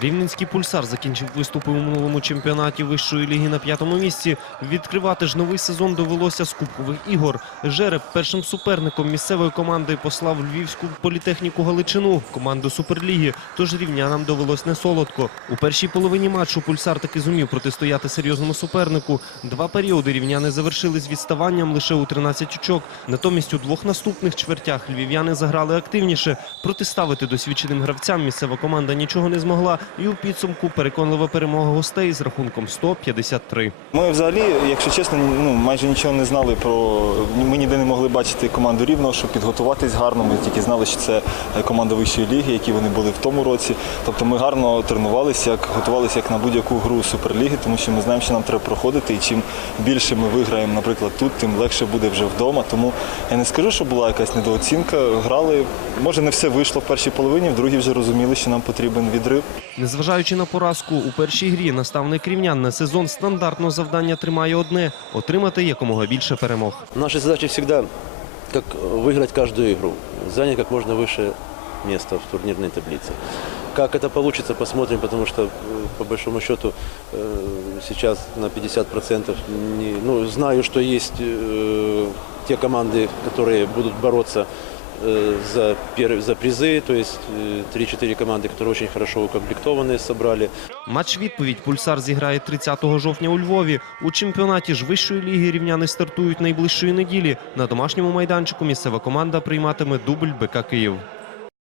Рівненський пульсар закінчив виступи у минулому чемпіонаті вищої ліги на п'ятому місці. Відкривати ж новий сезон довелося з кубкових ігор. Жереб першим суперником місцевої команди послав львівську політехніку Галичину, команду суперліги. Тож рівнянам довелось не солодко. У першій половині матчу пульсар таки зумів протистояти серйозному супернику. Два періоди рівняни завершили з відставанням лише у 13 очок. Натомість у двох наступних чвертях львів'яни заграли активніше. Протиставити досвідченим гравцям місцева команда нічого не змогла. І у підсумку переконлива перемога гостей з рахунком 153. Ми взагалі, якщо чесно, ну майже нічого не знали про. Ми ніде бачити команду рівного, щоб підготуватись гарно. Ми тільки знали, що це команда вищої ліги, які вони були в тому році. Тобто ми гарно тренувалися, як готувалися як на будь-яку гру суперліги, тому що ми знаємо, що нам треба проходити. І чим більше ми виграємо, наприклад, тут, тим легше буде вже вдома. Тому я не скажу, що була якась недооцінка. Грали, може, не все вийшло в першій половині, в другій вже розуміли, що нам потрібен відрив. Незважаючи на поразку у першій грі, наставник рівнян на сезон стандартного завдання тримає одне – отримати якомога більше перемог. Наша задача всегда как выиграть каждую игру, занять как можно выше место в турнирной таблице. Как это получится, посмотрим, потому что, э, по большому счету, э, сейчас на 50% не, ну, знаю, что есть э, те команды, которые будут бороться э, за, пер- за призы, то есть э, 3-4 команды, которые очень хорошо укомплектованы, собрали. Матч-відповідь «Пульсар» зіграє 30 жовтня у Львові. У чемпіонаті ж вищої ліги рівняни стартують найближчої неділі. На домашньому майданчику місцева команда прийматиме дубль БК «Київ».